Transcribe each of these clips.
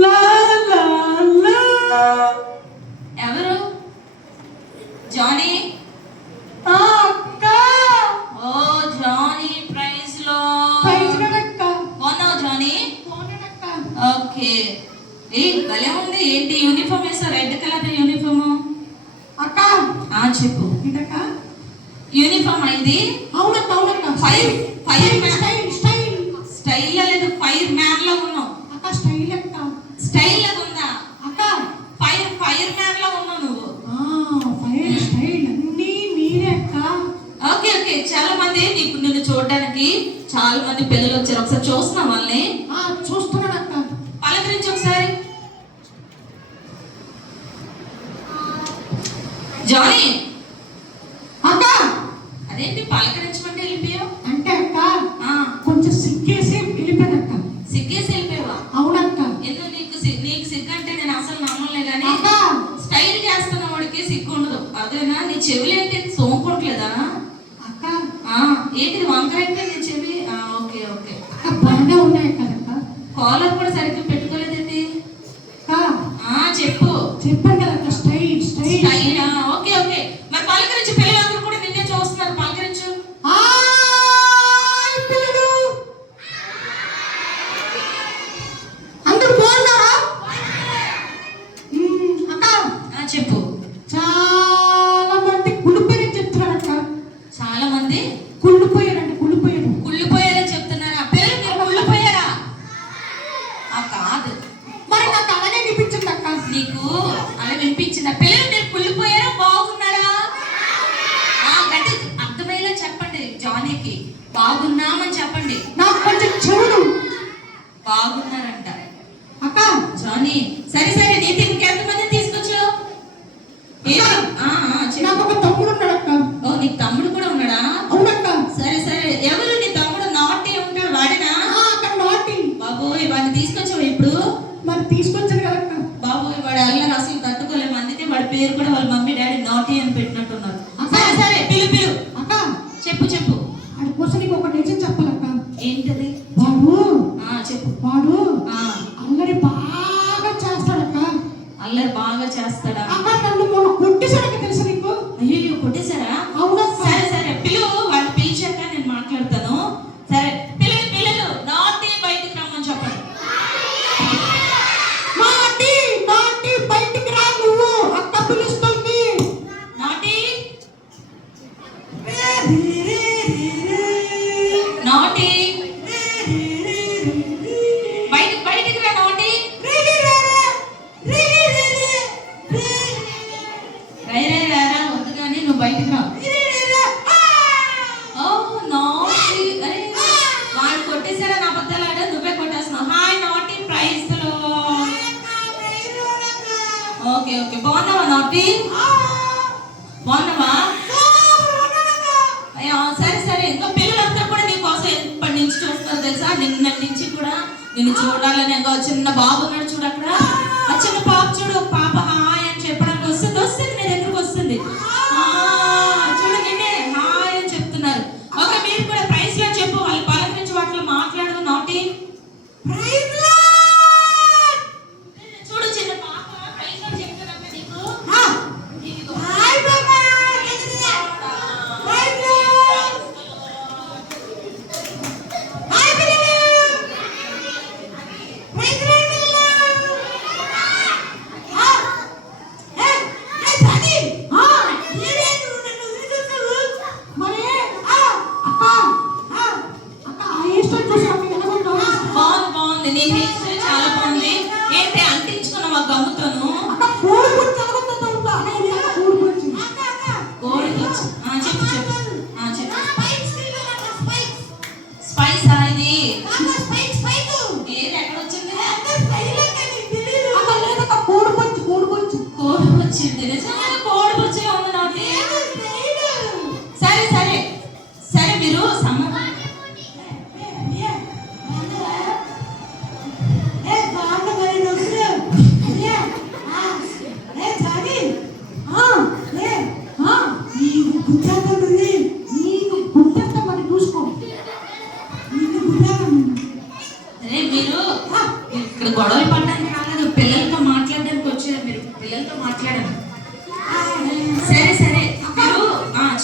లా లా లా. ఎవరు? జానీ? అక్క. ఓ Johnny, praise లో బాగున్నావు జానీ? ఓకే. భలే ఉంది. ఏంటి యూనిఫామ్ వేసా? Red colour uniform. అక్క చెప్పు. యూనిఫామ్ అయింది. అవునక్క అవునక్క. ఫైర్ స్టైల్ లేదు, ఫైర్ మ్యాన్ లా ఉన్నావు అక్క. స్టైల్ అక్క. స్టైల్ లాగా ఉందా అక్క? ఫైర్ మ్యాన్ లా ఉన్నావు నువ్వు. ఫైర్ స్టైల్ అన్నీ మీరే అక్క. Okay okay. చాలా మంది నిన్ను చూడడానికి చాలా మంది పిల్లలు వచ్చారు. ఒకసారి చూస్తున్నా వాళ్ళని. చూస్తున్నాను అక్క. పలకరించి ఒకసారి. జానీ అక్క. అదేంటి పలకరించమంటే వెళ్ళిపోయావు? అంటే అక్క కొంచెం సిగ్గేసి వెళ్ళిపోయాను అక్క. సిగ్గేసి వెళ్ళిపోయావా? అవునక్క. ఎందుకు నీకు సిగ్గు అంటే నేను అసలు నమ్మలే. కానీ స్టైల్ చేస్తున్న వాడికి సిగ్గు ఉండదు. అదేనా? నీ చెవులు ఏంటి సోముకోవట్లేదా అక్క? ఏంటి వంకర అంటే నీ చెవి? Okay okay. బాగా ఉన్నాయి కదక్క. కాలర్ కూడా సరిగ్గా పెట్టుకోలేదండి. చెప్పు. చెప్పాను కదక్క. స్టైల్. Okay okay. మరి పలకరించు. పిల్లలందరూ కూడా నిన్నే చూస్తున్నారు. పలకరించు. అందరూ బాగున్నారా అక్క? చెప్పు. చాలా మంది కుళ్ళిపోయారని చెప్తున్నారు అక్క. చాలా మంది కుళ్ళిపోయారని చెప్తున్నారా? పిల్లలు మీరు కుళ్ళిపోయారా? కాదు. మరి నాకు అలాగే వినిపించింది అక్క. నీకు అలా వినిపించిందా? పిల్లలు మీరు కుళ్ళిపోయారా బాగున్నారా? అంటే అర్థమయ్యేలా చెప్పండి. జానీకి బాగున్నామని చెప్పండి. నాకు కొంచెం చెవులు బాగున్నారంట అక్క. జానీ సరే సరే. నీకు ఇంకెంతమంది తీసుకొచ్చావు? నాకు ఒక తమ్ముడు ఉన్నాడు అక్క. నీకు తమ్ముడు కూడా ఉన్నాడా? అవునక్క. సరే సరే. ఎవరు నీ తమ్ముడు? నాటి ఉంటాడు వాడినా? అక్కడ నాటి. బాబోయ్, వాడిని తీసుకొచ్చావు ఇప్పుడు? మరి తీసుకొచ్చాను కదక్క. బాబోయ్, వాడు అల్లరి అసలు తట్టుకోలేము. అందుకే వాడి పేరు కూడా వాళ్ళ మమ్మీ డాడీ నాటి అని పెట్టినట్టున్నారు. సరే సరే. పిలు అక్క. చెప్పు. ఆడి కోసం నీకు ఒక నిజం చెప్పాలక్క. ఏంటది? వాడు చెప్పు. వాడు అల్లరి బాగా చేస్తాడక్క. అల్లరి బాగా చేస్తాడా? అక్క నన్ను మొన్న కొట్టేశాడక్క. తెలుసా నీకు? అయ్యో, కొట్టేశారా? అవునక్క. సరే సరే. వాళ్ళు పిలిచాక నేను మాట్లాడతాను. సరే. పిల్లలు నాటి బయటికి రమ్మని చెప్పండి. నాటి బయటికి రా. నువ్వు అక్క పిలుస్తుంది. నాటి బయటికి రా. నాటి రైరా వద్దు కానీ నువ్వు బయటికి రా. వాడు కొట్టేశారా? నా బద్దలు ఆడ నువ్వే కొట్టేస్తున్నావు. హాయ్ నాటి, ప్రైజ్ లో. Okay okay. బాగున్నావా నాటి? బాగున్నావా? సరే సరే. ఇంకా పిల్లలంతా కూడా నీకోసం ఎప్పటి నుంచి చూస్తున్నారు తెలుసా? నిన్న నుంచి కూడా నిన్ను చూడాలని. ఇంకా చిన్న బాబు ఉన్నాడు చూడు అక్కడ. ఆ చిన్న పాప చూడు. పాప హాయ్ అని చెప్పడానికి వస్తుంది నీ దగ్గరకు వస్తుంది. చూడు, నిన్నే హాయ్ అని చెప్తున్నారు. ఓకే, మీరు కూడా ప్రైజ్ లో చెప్పు. వాళ్ళు పలకరించి వాటిలో మాట్లాడు. నాటి చూడు, చిన్న పాప ప్రైజ్ లో చెప్తున్నా నీకు. బాగుంది. నీ హెయిర్ స్టైల్ చాలా బాగుంది. ఏంటి అంటించుకున్నావా గమ్ముతోను? చెప్పు. స్పైస్ ఇది ఏది ఎక్కడ వచ్చింది? కోడి వచ్చింది. నిజంగా కోడి వచ్చి ఉంది నాటి. సరే సరే సరే. మీరు మీరు ఇక్కడ గొడవలు పడ్డానికి మీతో మాట్లాడాను. సరే సరే మీరు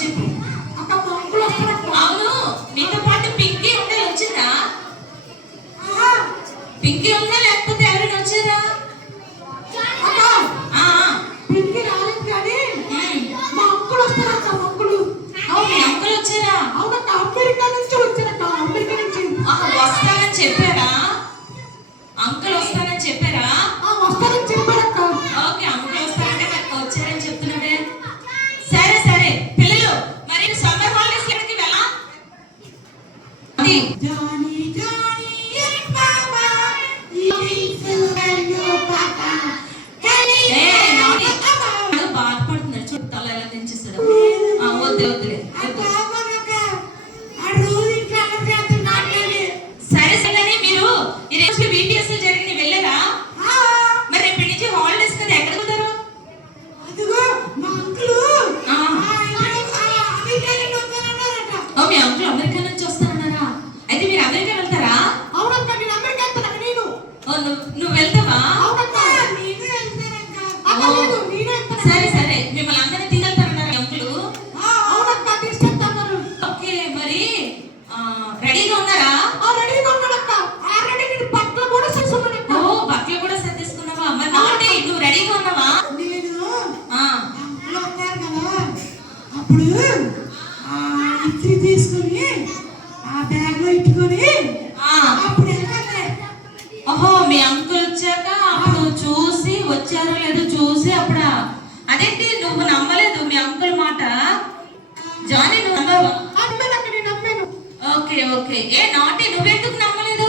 చెప్పు. అక్క మా అంకుల్ వస్తారక్క. అవును, మీతో పాటు పింకీ ఉండే వచ్చిందా? పింకీ ఉందా లేకపోతే ఎవరైనా వచ్చారా? అక్క పింకీ రాలేదు కానీ మా అంకుల్ వస్తారక్క. మా అంకుల్. అవును, మీ అంకుల్ వచ్చారా? అవునక్క, అమెరికా నుంచి వచ్చారక్క. అమెరికా నుంచి. వస్తానని చెప్పారా? అంకుల్ వస్తానని చెప్పారా? వస్తారని చెప్పారక్క. ఓకే, అంకుల్ వస్తారంటే నాకు వచ్చారని చెప్తున్నాడే. సరే సరే పిల్లలు, మరి సమ్మర్ హాలిడేస్ ఎక్కడికి వెళ్ళా? జానీ జానీ పాపా బాధపడుతున్నాడు, చుట్టాలు ఎలా దించేస్తాడు. వద్దు వద్దులే. సరే సరే మీరు ఈ రోజు BTS జరిగిన వెళ్ళారా? మరి రేపటి నుంచి హాలిడేస్ కదా, ఎక్కడ పోతారు? మీ అంకుల్ అమెరికా నుంచి వస్తానన్నారా? అయితే మీరు అమెరికా వెళ్తారా? అవునక్క, నేను అమెరికా వెళ్తాను. నేను నువ్వు వెళ్తావా? సరే సరే మిమ్మల్ని అందరినీ తీసుకెళ్తారన్నారు అంకుల్. అవునక్క, తీసుకెళ్తాను. ఓకే, మరి రెడీగా ఉన్నారా? రెడీగా ఉన్నానక్క. ఆల్రెడీ నేను బట్టలు కూడా తీసుకున్నానక్క. ఓ, బట్టలు కూడా సర్దేసుకున్నావా? మరి నాటి నువ్వు రెడీగా ఉన్నావా? నేను అంకుల్ వస్తారు కదా, అప్పుడు ఇచ్చి తీసుకుని ఆ బ్యాగ్ లో ఇట్టుకొని అప్పుడు వెళ్ళాలి. ఓహో, మీ అంకుల్ వచ్చాక అప్పుడు చూసి వచ్చారో లేదో చూసి అప్పుడా? అదేంటి నువ్వు నమ్మలేదు మీ అంకుల్ మాట? జానీ నువ్వు నమ్మవా? నేను నమ్మాను. Okay okay. ఏ నాటి నువ్వెందుకు నమ్మలేదు?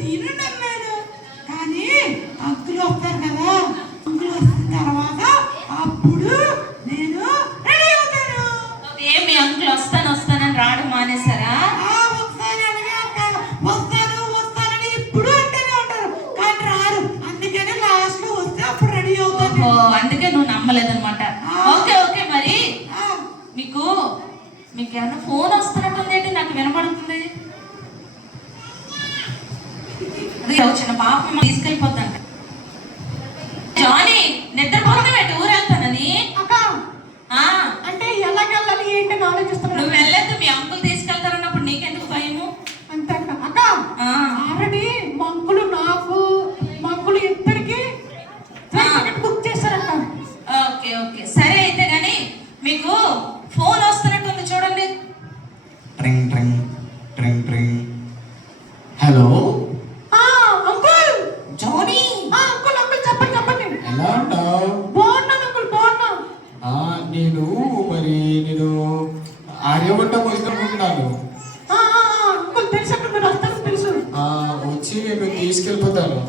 నేను నమ్మాను కానీ అంకుల్ వస్తారు కదా, అంకుల్ వచ్చిన తర్వాత అప్పుడు నేను రెడీ అవుతాను. ఏ మీ అంకుల్ వస్తానని రావడం మానేశారా? ఒకసారి అడిగాక వస్తాను వస్తానని ఇప్పుడు అంటేనే ఉంటారు కానీ రారు. అందుకని లాస్ట్ లో వస్తే అప్పుడు రెడీ అవుతాను. అందుకే నువ్వు నమ్మలేదన్నమాట. ఓకే ఓకే, మరి మీకు ఏమైనా ఫోన్ వస్తున్నట్టుంది ఏంటి? నాకు వినపడుతుంది. అదే చిన్న పాప తీసుకెళ్ళిపోతాంట. జానీ నిద్రపోతావేంటి? ఊరు వెళ్తానని అక్క అంటే ఎలాగెళ్ళాలి ఏంటని ఆలోచిస్తున్నాను. నువ్వు వెళ్ళొద్దు, మీ అంకుల్ తీసుకెళ్తారన్నప్పుడు నీకెందుకు భయము? అంతే అక్క. ఆల్రెడీ మా అంకుల్ నాకు మా అంకుల్ ఇద్దరికి బుక్ చేశారక్క. ఓకే ఓకే, సరే అయితే గానీ మీకు ఫోన్ వస్తున్నట్టుంది చూడండి. ట్రింగ్ ట్రింగ్ ట్రింగ్ ట్రింగ్. Hello uncle. Johnny, uncle uncle చెప్పండి చెప్పండి. ఎలా ఉన్నావు? బాగున్నాను అంకుల్, బాగున్నా. నేను ఆర్యభట్ట పోయినాను. అంకుల్ తెలుసు అక్కడ మీరు వస్తారని తెలుసు. వచ్చి నేను తీసుకెళ్ళిపోతాను.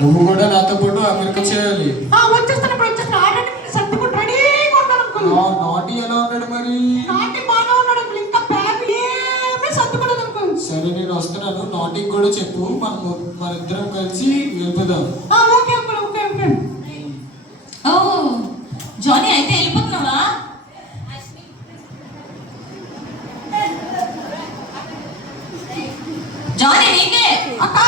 నువ్వు కూడా నాతో పాటు అమెరికా చేయాలి. వచ్చేస్తాను ఇప్పుడు వచ్చేస్తాను. ఆల్రెడీ సర్దుకుంటూ రెడీగా ఉన్నాను అంకుల్. నాటి ఎలా ఉన్నాడు మరి? నాటి బాగా ఉన్నాడు అంకుల్, ఇంకా బ్యాగ్ ఏమీ సర్దుకోలేదు అంకుల్. సరే నేను వస్తున్నాను. నాటికి కూడా చెప్పు, మన ఇద్దరం కలిసి వెళ్ళిపోదాం. Okay uncle, okay okay. Oh Johnny, అయితే వెళ్ళిపోతున్నావా? జానీ నీకే అక్క.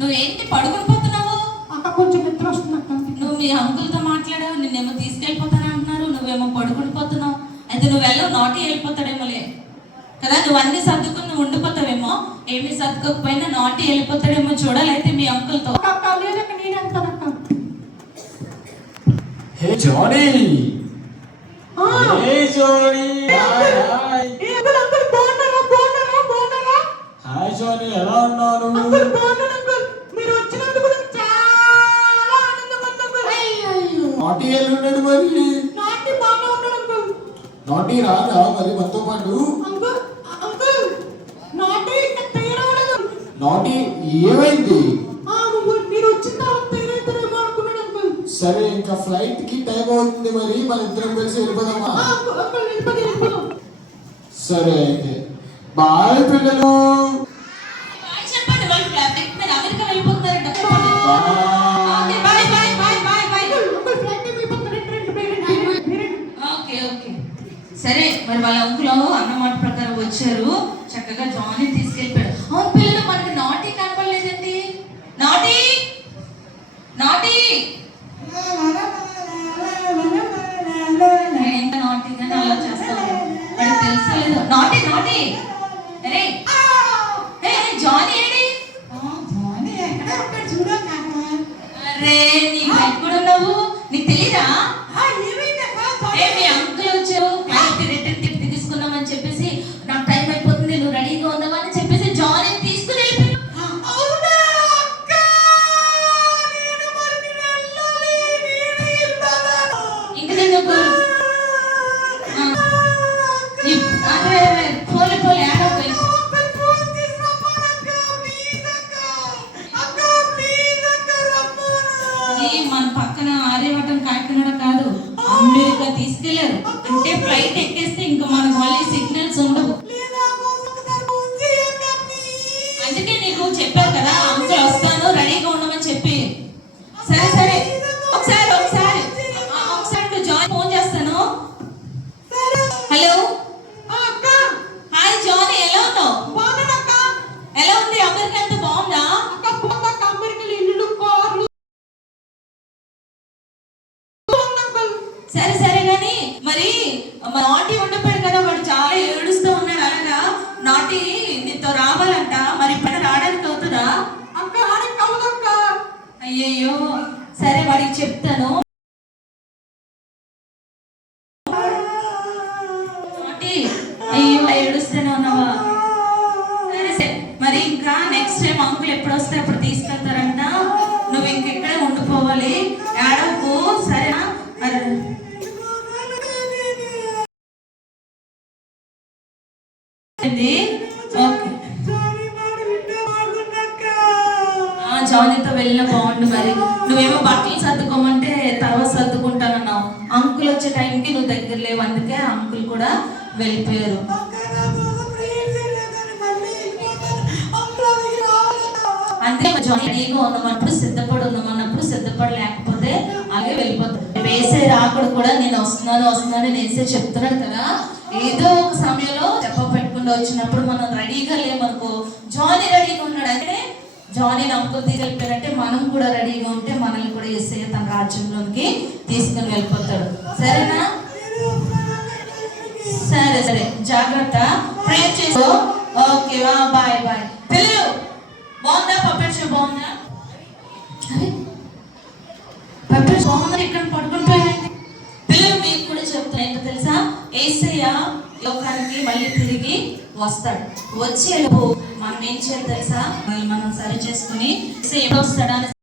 నువ్వేంటి పడుకుని పోతున్నావు? అక్క కొంచెం నిద్ర వస్తుంది అక్క. నువ్వు మీ అంకుల్తో మాట్లాడావు, నిన్నేమో తీసుకెళ్ళిపోతాను అంటున్నారు, నువ్వేమో పడుకుని పోతున్నావు. అయితే నువ్వు వెళ్ళవు, నాటి వెళ్ళిపోతాడేమోలే కదా. నువ్వు అన్ని సర్దుకుని నువ్వు ఉండిపోతావేమో. ఏమి సర్దుకోకపోయినా నాటి వెళ్ళిపోతాడేమో చూడాలి అయితే మీ అంకుల్తో. అక్క లేదక్క, నేను వెళ్తాను అక్క. Hey Johnny, hey Johnny, hi hi. Uncle uncle బాగున్నారా? బాగున్నారా? బాగున్నారా? హాయ్ జానీ, ఎలా ఉన్నాను? అంకుల్ బాగున్నాను అంకుల్. మీరు వచ్చినందుకు నాకు చాలా ఆనందంగా ఉంది అంకుల్. అయ్యో నాటి ఎల్లున్నాడు మరి? నాటి బాగా ఉన్నాడు అంకుల్. నాటి రాదా మరి మనతో పాటు? అంకుల్ అంకుల్ నాటి ఇంకా తయారవలేదు. నాటి ఏమైంది? మీరు వచ్చిన తర్వాత తయారైతారేమో అనుకున్నాడు అంకుల్. సరే ఇంకా ఫ్లైట్ కి టైం అవుతుంది, మరి మన ఇద్దరం కలిసి వెళ్ళిపోదామా? అంకుల్ వెళ్ళిపోదాం. సరే అయితే బాయ్ పిల్లలు. చెప్పండి, వాళ్ళు ఫ్లైట్ మీద అమెరికా వెళ్ళిపోతున్నారంట. Okay bye bye bye bye bye. Uncle flight అయిపోతుంది. ఓకే ఓకే, సరే మరి వాళ్ళ అంకుల్ అన్నమాట ప్రకారం వచ్చారు. చక్కగా జానీ తీసుకెళ్ళిపోయాడు. అవును పిల్లలు, మనకి నాటి కనపడలేదండి. నాటి నాటి అరే నీకు బయట కూడా ఉన్నావు, నీకు తెలీదా? ఏమైందక్క? ఏ మీ అంకుల్ వచ్చారు, ఫ్లైట్ రిటర్న్ టికెట్ తీసుకున్నామని చెప్పేసి నాకు టైం అయిపోతుంది, నువ్వు రెడీగా ఉన్నావా అని చెప్పేసి జానీ తీసుకుని వెళ్ళిపోయాడు. అవునా అక్క? నేను మరి వెళ్ళాలి, నేను వెళ్ళాలా? ఇంక నేను అరే పోలే పోలే ఆడపోయి ఫోన్ తీసి రమ్మనక్క, ప్లీజ్ అక్క. అక్క ప్లీజ్ అక్క రమ్మను. మన పక్కన ఆర్యవటం కాకినాడ కాదు, అమెరికా తీసుకెళ్లారు. అంటే ఫ్లైట్ ఎక్కేస్తే ఇంకా మనకు మళ్ళీ సిగ్నల్స్ ఉండవు. లేదా కోసం ఒకసారి ఫోన్ చేయక్క ప్లీజ్. అందుకే నీకు చెప్పారు కదా అంకుల్ వస్తాను రెడీగా ఉండమని చెప్పి. సరే సరే ఒకసారి ఒకసారి ఒకసారి జానీ ఫోన్ చేస్తాను. హలో అక్క హాయ్ జానీ, ఎలా ఉన్నావు? బాగున్నానక్క. ఎలా ఉంది అమెరికా? ఎంత బాగుందా? అక్క బాగుందక్క, అమెరికాలో ఇల్లు కార్లు. సరే సరే గాని మరి మా నాటి ఉండిపోయాడు కదా, వాడు చాలా ఏడుస్తూ ఉన్నాడు. అలాగా నాటి నీతో రావాలంట, మరి ఇప్పుడు రావడానికి అవుతుందా? అక్క ఆడికి కలదక్క. అయ్యయ్యో సరే వాడికి చెప్తాను. నాటి అయ్యో ఏడుస్తూనే ఉన్నావా? సరే సరే మరి ఇంకా నెక్స్ట్ టైం అంకుల్ ఎప్పుడు వస్తే అప్పుడు తీసుకెళ్తారంట, నువ్వు ఇంకెక్కడే ఉండిపోవాలి, ఏడవకు సరేనా? మరి ఓకే జానీతో వెళ్ళిన బాగుండు. మరి నువ్వేమో బట్టలు సర్దుకోమంటే తర్వాత సర్దుకుంటానన్నావు. అంకుల్ వచ్చే టైంకి నువ్వు దగ్గర లేవు, అందుకే అంకుల్ కూడా వెళ్ళిపోయారు. అంతే జానీ రెడీగా ఉన్నామన్నప్పుడు సిద్ధపడి ఉన్నామన్నప్పుడు సిద్ధపడి లేకపోతే అలాగే వెళ్ళిపోతాడు. వేసే రాకుడు కూడా నేను వస్తున్నాను వస్తున్నాను వేసే చెప్తున్నాడు కదా, ఏదో ఒక సమయంలో చెప్ప పెట్టుకుంటూ వచ్చినప్పుడు మనం రెడీగా లేమనుకో, జానీ రెడీగా ఉన్నాడు అంటే జానీ అంకుల్ తీసుకెళ్ళిపోయినట్టే మనం కూడా రెడీగా ఉంటే మనల్ని కూడా యేసయ్య తన రాజ్యంలోకి తీసుకుని వెళ్ళిపోతాడు. సరేనా? సరే సరే జాగ్రత్త, ప్రేయర్ చేసుకో. Okay bye bye. పిల్లలు బాగుందా? పప్పెట్ షో బాగుందా? పప్పెట్ షో బాగుందా? ఇక్కడ పడుకుంటాయండి పిల్లలు. మీకు కూడా చెప్తున్నా ఏంటో తెలుసా, యేసయ్య లోకానికి మళ్ళీ తిరిగి వస్తాడు. వచ్చేలోపు మనం ఏం చేయాలి తెలుసా, మనం సరి చేసుకుని యేసయ్య ఎప్పుడు వస్తాడా అని